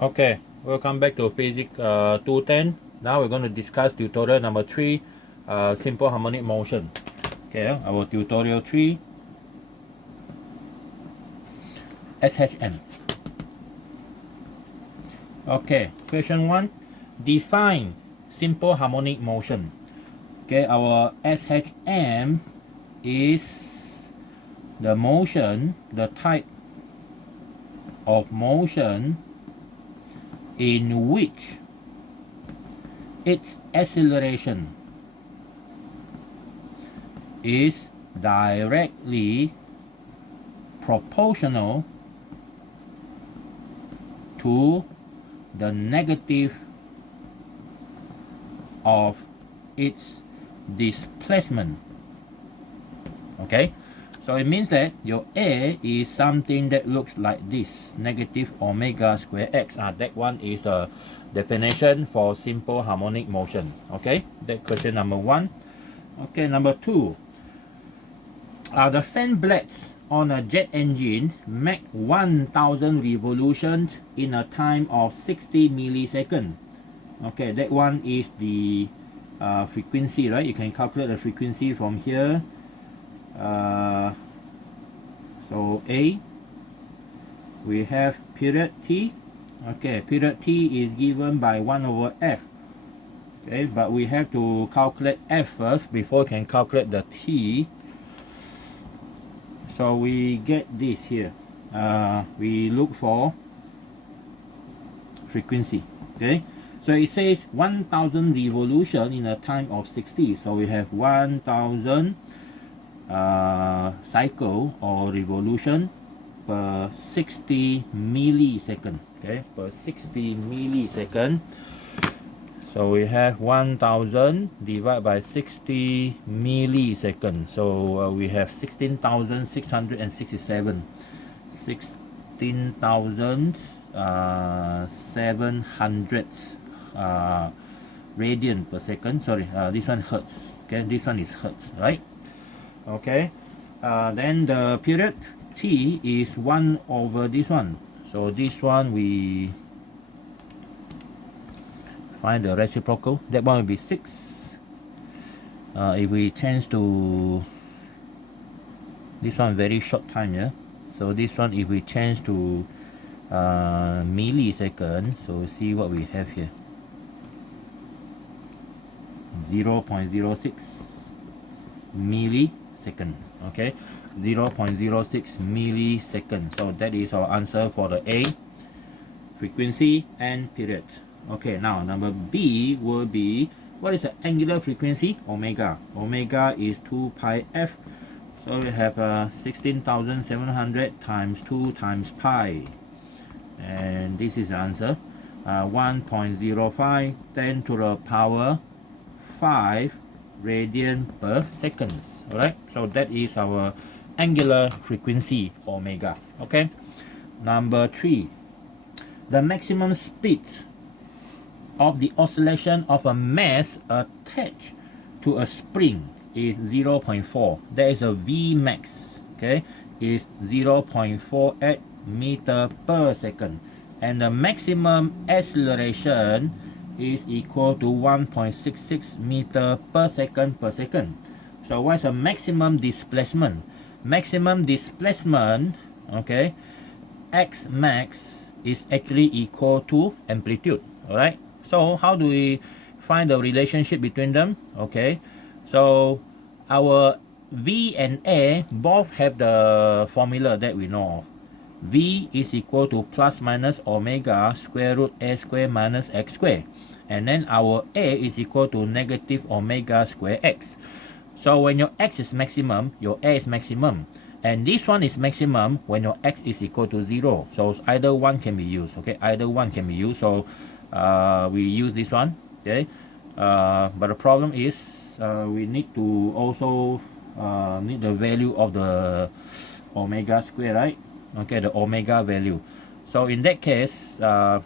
Okay, welcome back to Physics 210. Now we're going to discuss tutorial number 3, simple harmonic motion. Okay, our tutorial 3, SHM. Okay, question 1, define simple harmonic motion. Okay, our SHM is the motion, the type of motion in which its acceleration is directly proportional to the negative of its displacement. Okay, so it means that your A is something that looks like this, negative omega square x. That one is a definition for simple harmonic motion. Okay, that question number 1. Okay, number 2. The fan blades on a jet engine make 1000 revolutions in a time of 60 milliseconds. Okay, that one is the frequency, right? You can calculate the frequency from here. So A, we have period T. Okay, period T is given by 1 over F. Okay, but we have to calculate F first before we can calculate the T. So we get this here. We look for frequency. Okay, so it says 1000 revolution in a time of 60. So we have 1000 cycle or revolution per 60 millisecond. Okay, per 60 millisecond. So we have 1000 divided by 60 milliseconds. So we have 16,667. 16,700 radian per second. Sorry, this one hertz. Okay, this one is hertz, right? Okay, then the period T is 1 over this one. So this one we find the reciprocal. That one will be 6. If we change to this one, very short time, yeah. So this one, if we change to millisecond, so see what we have here. 0.06 millisecond. Okay, 0.06 millisecond. So that is our answer for the A, frequency and period. Okay, now number B will be, what is the angular frequency? Omega. Omega is 2 pi f. So we have 16,700 times 2 times pi. And this is the answer. 1.05 10 to the power 5 radian per seconds. Alright, so that is our angular frequency, omega. Okay, number 3. The maximum speed of the oscillation of a mass attached to a spring is 0.4. There is a V max, okay, is 0.48 meter per second, and the maximum acceleration is equal to 1.66 meter per second per second. So what's the maximum displacement? Maximum displacement, okay, x max is actually equal to amplitude. All right, so how do we find the relationship between them? Okay, so our V and A both have the formula that we know of. V is equal to plus minus omega square root A square minus x square, and then our A is equal to negative omega square x. So when your x is maximum, your A is maximum, and this one is maximum when your x is equal to 0. So either one can be used. Okay, either one can be used. So we use this one. Okay, but the problem is we need to also need the value of the omega square, right? Okay, the omega value. So in that case, the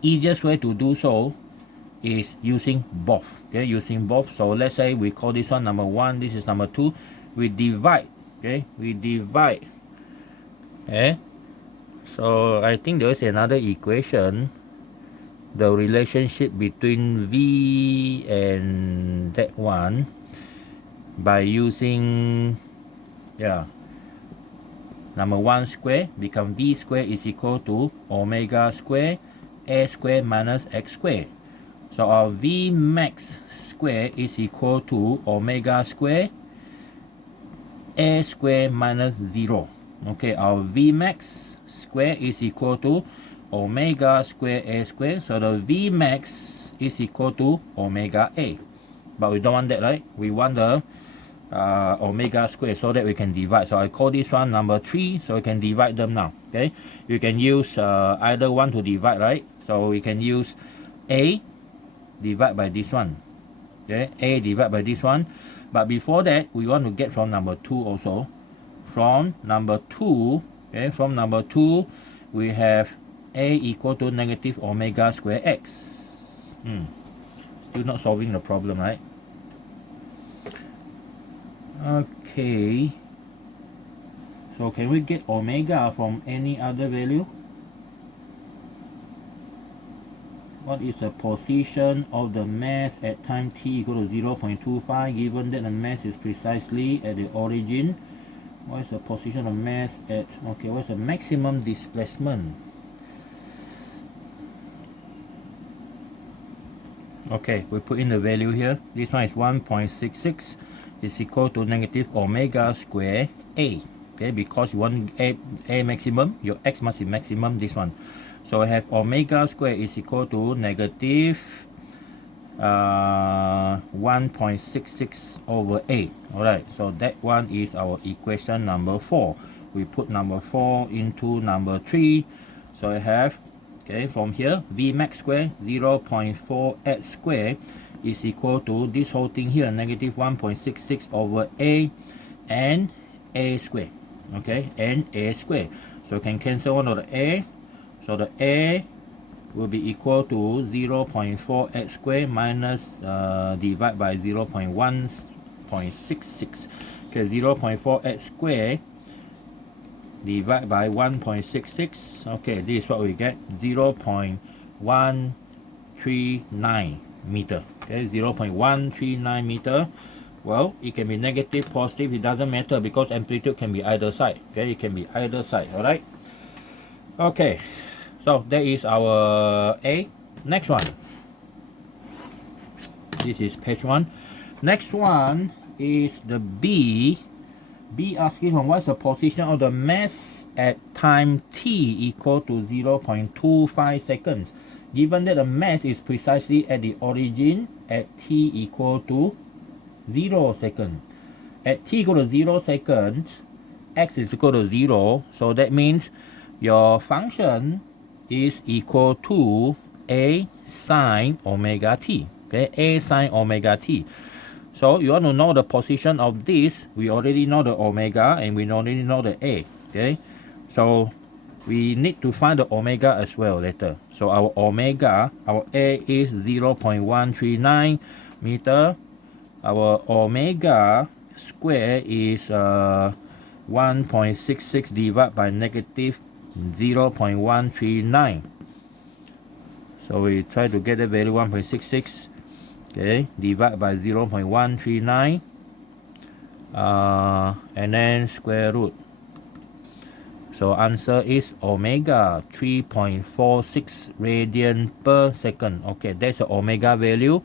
easiest way to do so is using both. Okay, using both. So let's say we call this one number 1, this is number 2. We divide. Okay, we divide. Okay, So I think there is another equation, the relationship between V and that one, by using, yeah, number 1 square become V square is equal to omega square A square minus X square. So our V max square is equal to omega square A square minus 0. Okay, our V max square is equal to omega square A square. So the V max is equal to omega A. But we don't want that, right? We want the omega square so that we can divide. So I call this one number 3, so we can divide them now. Okay, you can use either one to divide, right? So we can use A divide by this one. Okay, A divide by this one. But before that, we want to get from number 2 also. From number 2, okay, from number 2, we have A equal to negative omega square X. Still not solving the problem, right? Okay. So can we get omega from any other value? What is the position of the mass at time t equal to 0.25 given that the mass is precisely at the origin? What is the position of mass at, okay, what's the maximum displacement? Okay, we put in the value here. This one is 1.66 is equal to negative omega square A. Okay, because you want A maximum, your X must be maximum, this one. So I have omega square is equal to negative 1.66 over A. Alright, so that one is our equation number 4. We put number 4 into number 3. So I have, okay, from here, V max square 0.4 x square is equal to this whole thing here, negative 1.66 over A and A square. Okay, and A square. So you can cancel one of the A. So the A will be equal to 0.4 x square minus divide by 0.1.66. Okay, 0.4 x square divide by 1.66. Okay, this is what we get, 0.139 meter. Okay, 0.139 meter. Well, it can be negative, positive, it doesn't matter because amplitude can be either side. Okay, it can be either side. All right. Okay, so that is our A. Next one. This is page 1. Next one is the B. B asking from what's the position of the mass at time t equal to 0.25 seconds. Given that the mass is precisely at the origin at t equal to 0 seconds. At t equal to 0 seconds, x is equal to 0. So that means your function is equal to a sine omega t. Okay, a sine omega t. So you want to know the position of this. We already know the omega and we already know the a. Okay, so we need to find the omega as well later. So our omega, our a is 0.139 meter. Our omega square is 1.66 divided by negative 0.139. So we try to get the value 1.66. Okay, divide by 0.139 and then square root. So answer is omega 3.46 radian per second. Okay, that's the omega value.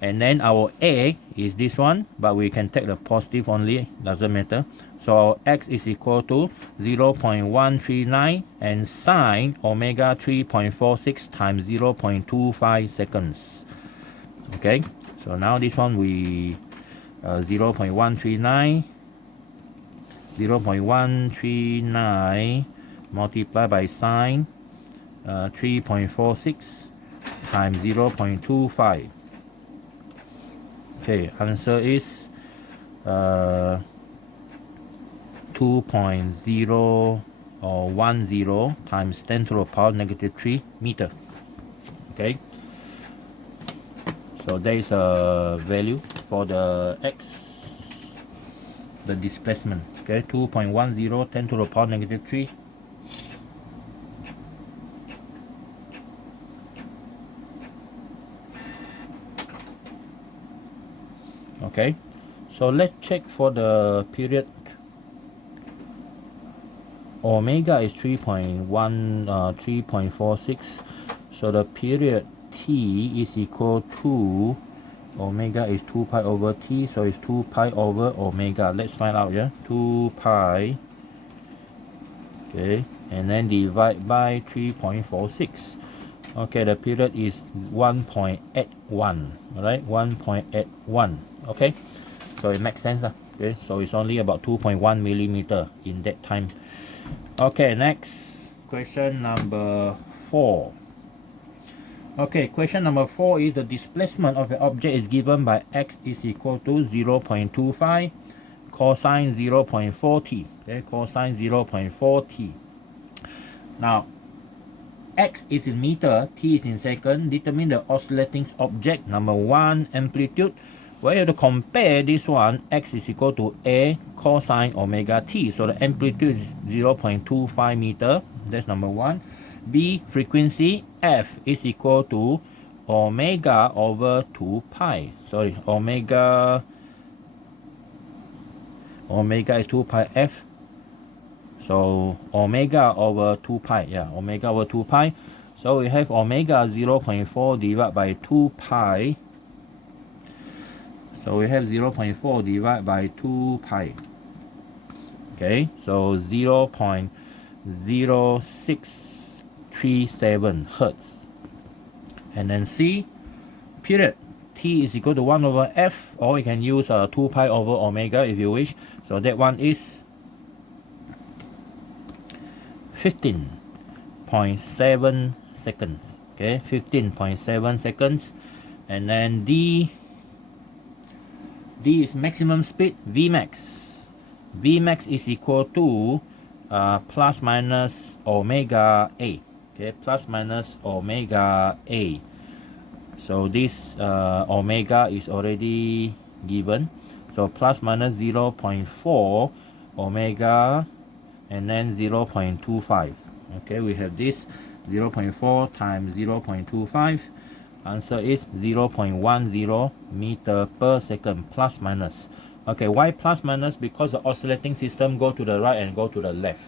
And then our A is this one, but we can take the positive only, doesn't matter. So our X is equal to 0.139 and sine omega 3.46 times 0.25 seconds. Okay, so now this one we 0.139 multiplied by sine 3.46 times 0.25. Okay, answer is 2.0 or 10 times 10 to the power negative 3 meter. Okay, so there is a value for the x, the displacement. Okay, 2.10 10 to the power negative 3 Okay, so let's check for the period. Omega is 3.46, so the period t is equal to omega is 2 pi over t, so it's 2 pi over omega. Let's find out, yeah, 2 pi, okay, and then divide by 3.46. Okay, the period is 1.81, alright, 1.81. Okay, so it makes sense, okay, so it's only about 2.1 millimeter in that time. Okay, next question number 4. Okay, question number 4 is the displacement of an object is given by x is equal to 0.25 cosine 0.4t. Okay, cosine 0.4t. Now, x is in meter, t is in second. Determine the oscillating object. Number 1, amplitude. Well, you have to compare this one. X is equal to a cosine omega t. So the amplitude is 0.25 meter. That's number 1. B, frequency. F is equal to omega over 2 pi. Sorry, omega is 2 pi f. So omega over 2 pi. Yeah, omega over 2 pi. So we have omega 0.4 divided by 2 pi. So we have 0.4 divided by 2 pi. Okay, so 0.0637 hertz. And then C, period. T is equal to 1 over F, or you can use 2 pi over omega if you wish. So that one is 15.7 seconds. Okay, 15.7 seconds. And then D is maximum speed, Vmax. Vmax is equal to plus minus omega A. Okay, plus minus omega A. So this omega is already given. So plus minus 0.4 omega and then 0.25. Okay, we have this 0.4 times 0.25. Answer is 0.10 meter per second, plus minus. Okay, why plus minus? Because the oscillating system go to the right and go to the left.